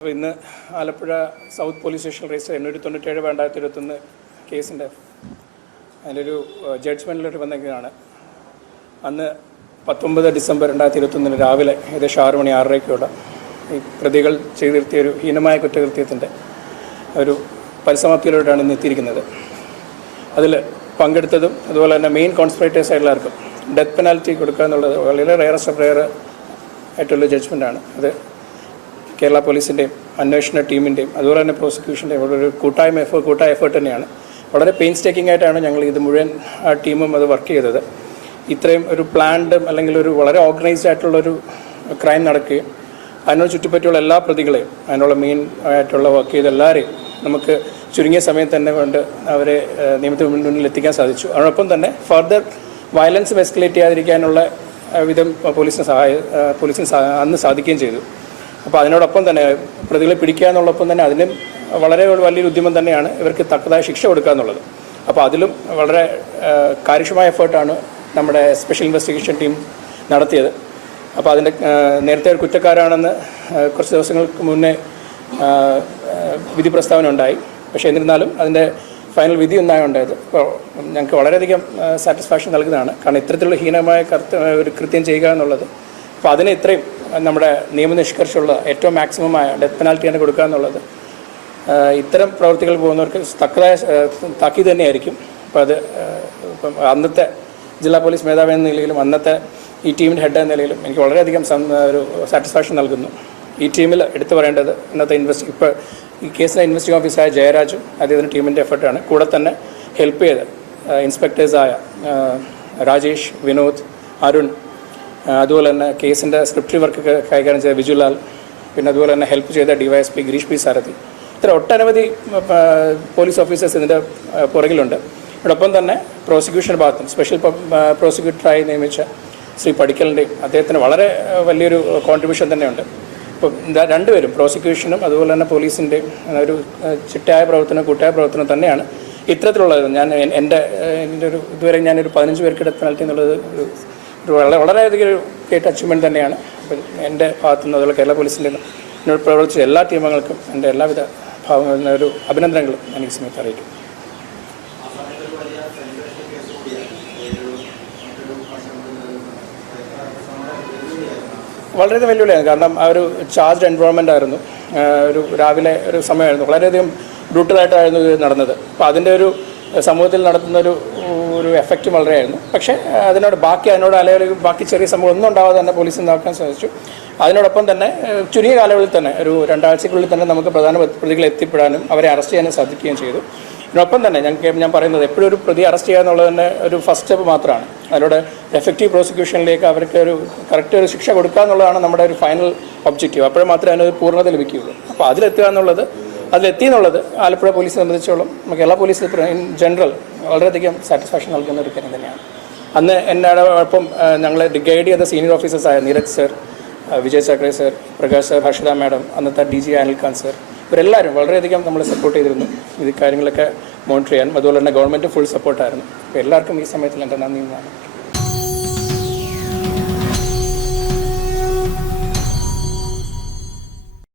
അപ്പോൾ ഇന്ന് Alappuzha south police station register എണ്ണൂറ്റി തൊണ്ണൂറ്റേഴ് രണ്ടായിരത്തി ഇരുപത്തൊന്ന് കേസിന്റെ അതിലൊരു ജഡ്ജ്മെന്റിലോട്ട് വന്നെങ്കിലാണ് അന്ന് പത്തൊമ്പത് ഡിസംബർ രണ്ടായിരത്തി ഇരുപത്തൊന്നിന് രാവിലെ ഏകദേശം ആറ് മണി ആറരയ്ക്കുള്ള ഈ പ്രതികൾ ചെയ്തിരുത്തിയ ഒരു ഹീനമായ കുറ്റകൃത്യത്തിന്റെ ഒരു പരിസമാപ്തിയിലോട്ടാണ് ഇന്ന് എത്തിയിരിക്കുന്നത്. അതിൽ പങ്കെടുത്തതും അതുപോലെ തന്നെ മെയിൻ കോൺസ്പിറേറ്റേഴ്സ് എല്ലാവർക്കും ഡെത്ത് പെനാൽറ്റി കൊടുക്കുക എന്നുള്ളത് വളരെ റയറസ്റ്റ് ഓഫ് റയർ ആയിട്ടുള്ള ജഡ്ജ്മെന്റാണ് അത് കേരള പോലീസിന്റെയും അന്വേഷണ ടീമിന്റെയും അതുപോലെ തന്നെ പ്രോസിക്യൂഷന്റെയും ഒരു കൂട്ടായ്മ എഫേർട്ട് കൂട്ടായ എഫേർട്ട് തന്നെയാണ്. വളരെ പെയിൻസ് ടേക്കിംഗ് ആയിട്ടാണ് ഞങ്ങൾ ഇത് മുഴുവൻ ടീമും അത് വർക്ക് ചെയ്തത്. ഇത്രയും ഒരു പ്ലാൻഡും അല്ലെങ്കിൽ ഒരു വളരെ ഓർഗനൈസ്ഡ് ആയിട്ടുള്ള ഒരു ക്രൈം നടക്കുകയും അതിനോട് ചുറ്റിപ്പറ്റിയുള്ള എല്ലാ പ്രതികളെയും അതിനുള്ള മെയിൻ ആയിട്ടുള്ള വർക്ക് ചെയ്ത എല്ലാവരെയും നമുക്ക് ചുരുങ്ങിയ സമയത്ത് തന്നെ കൊണ്ട് അവരെ നിയമത്തിന് മുന്നിൽ എത്തിക്കാൻ സാധിച്ചു. അതോടൊപ്പം തന്നെ ഫർദർ വയലൻസ് എസ്കലേറ്റ് ചെയ്യാതിരിക്കാനുള്ള വിധം പോലീസിന് സഹായ പോലീസിന് അന്ന് സാധിക്കുകയും ചെയ്തു. അപ്പോൾ അതിനോടൊപ്പം തന്നെ പ്രതികളെ പിടിക്കുക എന്നുള്ളൊപ്പം തന്നെ അതിനും വളരെ വലിയൊരു ഉദ്യമം തന്നെയാണ് ഇവർക്ക് തക്കതായ ശിക്ഷ കൊടുക്കുക എന്നുള്ളത്. അപ്പോൾ അതിലും വളരെ കാര്യക്ഷമമായ എഫേർട്ടാണ് നമ്മുടെ സ്പെഷ്യൽ ഇൻവെസ്റ്റിഗേഷൻ ടീം നടത്തിയത്. അപ്പോൾ അതിന്റെ നേരത്തെ ഒരു കുറ്റക്കാരാണെന്ന് കുറച്ച് ദിവസങ്ങൾക്ക് മുന്നേ വിധി പ്രസ്താവന ഉണ്ടായി. പക്ഷേ എന്നിരുന്നാലും അതിന്റെ ഫൈനൽ വിധി ഒന്നാണ് ഉണ്ടായത്. അപ്പോൾ ഞങ്ങൾക്ക് വളരെയധികം സാറ്റിസ്ഫാക്ഷൻ നൽകുന്നതാണ്. കാരണം ഇത്തരത്തിലുള്ള ഹീനമായ ഒരു കൃത്യം ചെയ്യുക എന്നുള്ളത്. അപ്പോൾ അതിനെ ഇത്രയും നമ്മുടെ നിയമനിഷ്കർഷമുള്ള ഏറ്റവും മാക്സിമമായ ഡെത്ത് പെനാൽറ്റിയാണ് കൊടുക്കുക എന്നുള്ളത്. ഇത്തരം പ്രവർത്തികൾ പോകുന്നവർക്ക് തക്കതായ തക്കി തന്നെയായിരിക്കും. അപ്പോൾ അത് ഇപ്പം അന്നത്തെ ജില്ലാ പോലീസ് മേധാവി എന്ന നിലയിലും അന്നത്തെ ഈ ടീമിന്റെ ഹെഡ് എന്ന നിലയിലും എനിക്ക് വളരെയധികം ഒരു സാറ്റിസ്ഫാക്ഷൻ നൽകുന്നു. ഈ ടീമിൽ എടുത്തു പറയേണ്ടത് ഇന്നത്തെ ഇൻവെസ്റ്റ് ഇപ്പോൾ ഈ കേസിലെ ഇൻവെസ്റ്റിംഗ് ഓഫീസറായ ജയരാജും അദ്ദേഹത്തിന്റെ ടീമിന്റെ എഫർട്ടാണ് കൂടെ തന്നെ ഹെൽപ്പ് ചെയ്ത് ഇൻസ്പെക്ടേഴ്സായ രാജേഷ് വിനോദ് അരുൺ അതുപോലെ തന്നെ കേസിന്റെ സ്ക്രിപ്റ്റ് വർക്ക് കൈകാര്യം ചെയ്ത വിജുലാൽ പിന്നെ അതുപോലെ തന്നെ ഹെൽപ്പ് ചെയ്ത DYSP Girish P Sarathi. ഇത്ര ഒട്ടനവധി പോലീസ് ഓഫീസേഴ്സ് ഇതിന്റെ പുറകിലുണ്ട്. അതോടൊപ്പം തന്നെ പ്രോസിക്യൂഷൻ ഭാഗത്തും സ്പെഷ്യൽ പ്രോസിക്യൂട്ടറായി നിയമിച്ച ശ്രീ പടിക്കലിന്റെയും അദ്ദേഹത്തിന് വളരെ വലിയൊരു കോൺട്രിബ്യൂഷൻ തന്നെയുണ്ട്. ഇപ്പം രണ്ടുപേരും പ്രോസിക്യൂഷനും അതുപോലെ തന്നെ പോലീസിന്റെയും ഒരു ചിട്ടയായ പ്രവർത്തനം കൂട്ടായ പ്രവർത്തനം തന്നെയാണ് ഇത്തരത്തിലുള്ളത്. ഞാൻ എന്റെ എന്റെ ഒരു ഇതുവരെ ഞാനൊരു പതിനഞ്ച് പേർക്ക് ഡെത്ത് പെനൽറ്റി എന്നുള്ളത് ഒരു വളരെ വളരെയധികം ഒരു ഗ്രേറ്റ് അച്ചീവ്മെന്റ് തന്നെയാണ്. അപ്പം എന്റെ ഭാഗത്തു നിന്ന് അതുപോലെ കേരള പോലീസിന്റെ എന്നോട് പ്രവർത്തിച്ച എല്ലാ ടീമുകൾക്കും എന്റെ എല്ലാവിധ ഭാവങ്ങളിൽ ഒരു അഭിനന്ദനങ്ങളും ഞാൻ ഈ സമയത്ത് അറിയിക്കും വളരെയധികം വെല്ലുവിളിയാണ്. കാരണം ആ ഒരു ചാർജ്ഡ് എൻവയോൺമെന്റ് ആയിരുന്നു. ഒരു രാവിലെ ഒരു സമയമായിരുന്നു. വളരെയധികം ബ്രൂട്ടലായിട്ടായിരുന്നു ഇത് നടന്നത്. അപ്പോൾ അതിന്റെ ഒരു സമൂഹത്തിൽ നടത്തുന്ന ഒരു ഒരു എഫക്റ്റ് വളരെയായിരുന്നു. പക്ഷേ അതിനോട് ബാക്കി അതിനോട് അല്ലെങ്കിൽ ബാക്കി ചെറിയ സംഭവം ഒന്നും ഉണ്ടാവാതെ തന്നെ പോലീസ് നോക്കാൻ സാധിച്ചു. അതിനോടൊപ്പം തന്നെ ചുരുങ്ങിയ കാലയളവിൽ തന്നെ ഒരു രണ്ടാഴ്ചക്കുള്ളിൽ തന്നെ നമുക്ക് പ്രധാന പ്രതികളെ എത്തിപ്പെടാനും അവരെ അറസ്റ്റ് ചെയ്യാനും സാധിക്കുകയും ചെയ്തു. ഇതിനൊപ്പം തന്നെ ഞങ്ങൾക്ക് ഞാൻ പറയുന്നത് എപ്പോഴും ഒരു പ്രതി അറസ്റ്റ് ചെയ്യുക എന്നുള്ളത് തന്നെ ഒരു ഫസ്റ്റ് സ്റ്റെപ്പ് മാത്രമാണ്. അതിലൂടെ എഫക്റ്റീവ് പ്രോസിക്യൂഷനിലേക്ക് അവർക്ക് ഒരു കറക്റ്റ് ഒരു ശിക്ഷ കൊടുക്കുക എന്നുള്ളതാണ് നമ്മുടെ ഒരു ഫൈനൽ ഒബ്ജക്റ്റീവ് അപ്പോഴേ മാത്രമേ അതിനൊരു പൂർണത ലഭിക്കുകയുള്ളൂ. അപ്പോൾ അതിലെത്തുക എന്നുള്ളത് അതിലെത്തി എന്നുള്ളത് ആലപ്പുഴ പോലീസ് സംബന്ധിച്ചോളം എല്ലാ പോലീസ് ഇൻ ജനറൽ വളരെയധികം സാറ്റിസ്ഫാക്ഷൻ നൽകുന്ന ഒരു കാര്യം തന്നെയാണ്. അന്ന് എന്നോടൊപ്പം ഞങ്ങളെ ഗൈഡ് ചെയ്ത സീനിയർ ഓഫീസേഴ്സായ Neeraj sir Vijay ചക്രേ sir Prakash sir Harshita madam അന്നത്തെ ഡി ജി അനിൽഖാൻ സർ ഇവരെല്ലാവരും വളരെയധികം നമ്മളെ സപ്പോർട്ട് ചെയ്തിരുന്നു. ഇത് കാര്യങ്ങളൊക്കെ മോണിറ്റർ ചെയ്യാനും അതുപോലെ തന്നെ ഗവൺമെന്റ് ഫുൾ സപ്പോർട്ടായിരുന്നു എല്ലാവർക്കും ഈ സമയത്തിൽ എന്റെ നന്ദി. എന്നാണ്